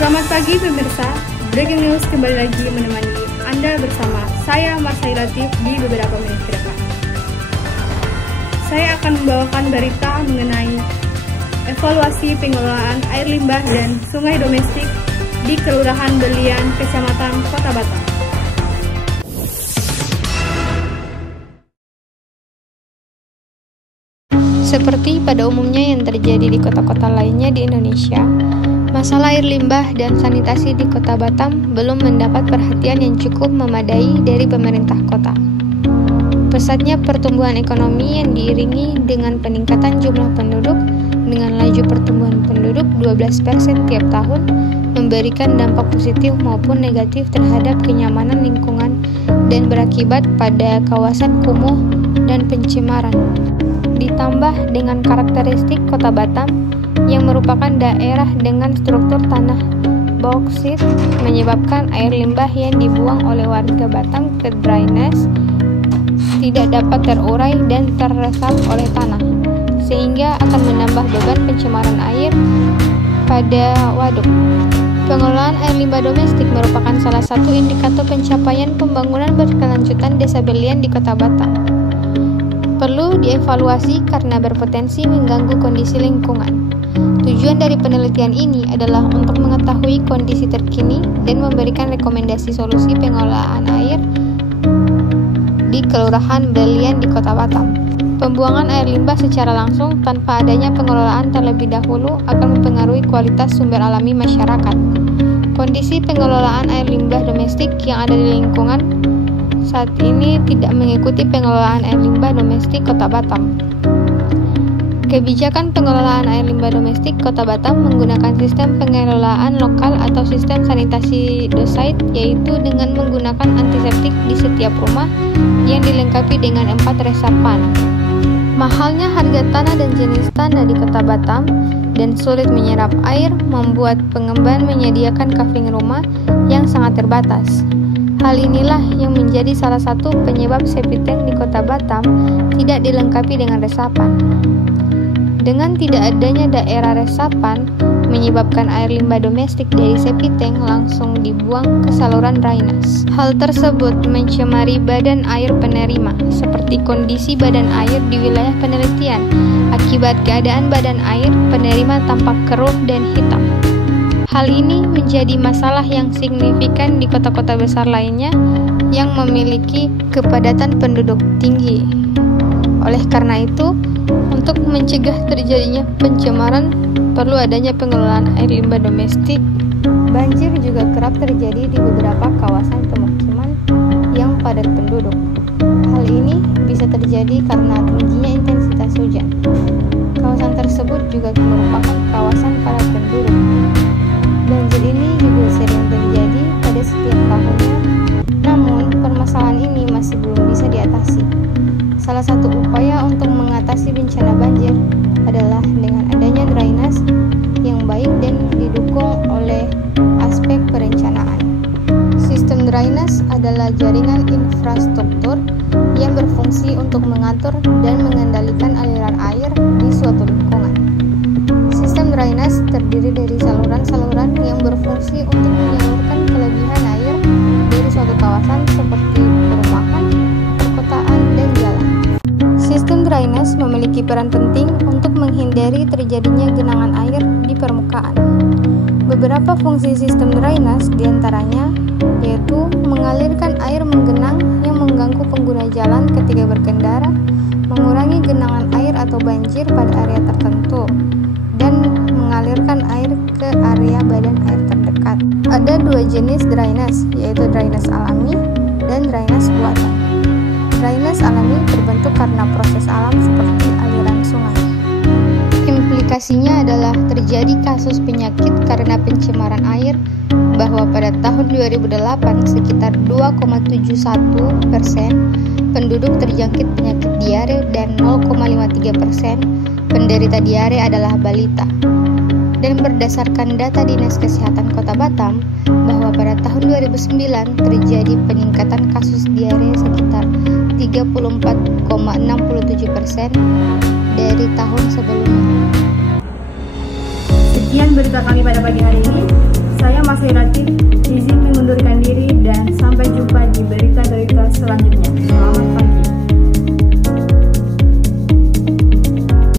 Selamat pagi pemirsa, Breaking News kembali lagi menemani Anda bersama saya Marsai Latif di beberapa menit ke depan. Saya akan membawakan berita mengenai evaluasi pengelolaan air limbah dan sungai domestik di Kelurahan Belian, Kecamatan Kota Batam. Seperti pada umumnya yang terjadi di kota-kota lainnya di Indonesia, masalah air limbah dan sanitasi di Kota Batam belum mendapat perhatian yang cukup memadai dari pemerintah kota. Pesatnya pertumbuhan ekonomi yang diiringi dengan peningkatan jumlah penduduk dengan laju pertumbuhan penduduk 12% tiap tahun memberikan dampak positif maupun negatif terhadap kenyamanan lingkungan dan berakibat pada kawasan kumuh dan pencemaran. Ditambah dengan karakteristik Kota Batam yang merupakan daerah dengan struktur tanah bauksit menyebabkan air limbah yang dibuang oleh warga Batam ke drainase tidak dapat terurai dan terresap oleh tanah, sehingga akan menambah beban pencemaran air pada waduk. Pengelolaan air limbah domestik merupakan salah satu indikator pencapaian pembangunan berkelanjutan Desa Belian di Kota Batam. Perlu dievaluasi karena berpotensi mengganggu kondisi lingkungan. Tujuan dari penelitian ini adalah untuk mengetahui kondisi terkini dan memberikan rekomendasi solusi pengelolaan air di Kelurahan Belian di Kota Batam. Pembuangan air limbah secara langsung tanpa adanya pengelolaan terlebih dahulu akan mempengaruhi kualitas sumber alami masyarakat. Kondisi pengelolaan air limbah domestik yang ada di lingkungan saat ini tidak mengikuti pengelolaan air limbah domestik Kota Batam. Kebijakan pengelolaan air limbah domestik Kota Batam menggunakan sistem pengelolaan lokal atau sistem sanitasi dosite, yaitu dengan menggunakan antiseptik di setiap rumah yang dilengkapi dengan 4 resapan. Mahalnya harga tanah dan jenis tanah di Kota Batam dan sulit menyerap air membuat pengembang menyediakan kafling rumah yang sangat terbatas. Hal inilah yang menjadi salah satu penyebab septic tank di Kota Batam tidak dilengkapi dengan resapan. Dengan tidak adanya daerah resapan, menyebabkan air limbah domestik dari septic tank langsung dibuang ke saluran drainase. Hal tersebut mencemari badan air penerima, seperti kondisi badan air di wilayah penelitian. Akibat keadaan badan air penerima tampak keruh dan hitam. Hal ini menjadi masalah yang signifikan di kota-kota besar lainnya yang memiliki kepadatan penduduk tinggi. Oleh karena itu, untuk mencegah terjadinya pencemaran, perlu adanya pengelolaan air limbah domestik. Banjir juga kerap terjadi di beberapa kawasan pemukiman yang padat penduduk. Hal ini bisa terjadi karena tingginya intensitas hujan. Kawasan tersebut juga merupakan kawasan padat penduduk. Banjir ini juga sering terjadi pada setiap tahunnya, namun permasalahan ini masih belum bisa diatasi. Salah satu upaya untuk mengatasi bencana banjir adalah dengan adanya drainase yang baik dan didukung oleh aspek perencanaan. Sistem drainase adalah jaringan infrastruktur yang berfungsi untuk mengatur dan mengendalikan aliran air di suatu lingkungan. Sistem drainase terdiri dari saluran-saluran yang berfungsi untuk menyalurkan kelebihan air dari suatu kawasan seperti perumahan, perkotaan, dan jalan. Sistem drainase memiliki peran penting untuk menghindari terjadinya genangan air di permukaan. Beberapa fungsi sistem drainase diantaranya yaitu mengalirkan air menggenang yang mengganggu pengguna jalan ketika berkendara, mengurangi genangan air atau banjir pada area tertentu, dan mengalirkan air ke area badan air terdekat. Ada 2 jenis drainase, yaitu drainase alami dan drainase buatan. Drainase alami terbentuk karena proses alam seperti aliran sungai. Implikasinya adalah terjadi kasus penyakit karena pencemaran air, bahwa pada tahun 2008 sekitar 2,71% penduduk terjangkit penyakit diare dan 0,53% penderita diare adalah balita. Dan berdasarkan data Dinas Kesehatan Kota Batam, bahwa pada tahun 2009 terjadi peningkatan kasus diare sekitar 34,67% dari tahun sebelumnya. Sekian berita kami pada pagi hari ini. Saya Saya Mas Latif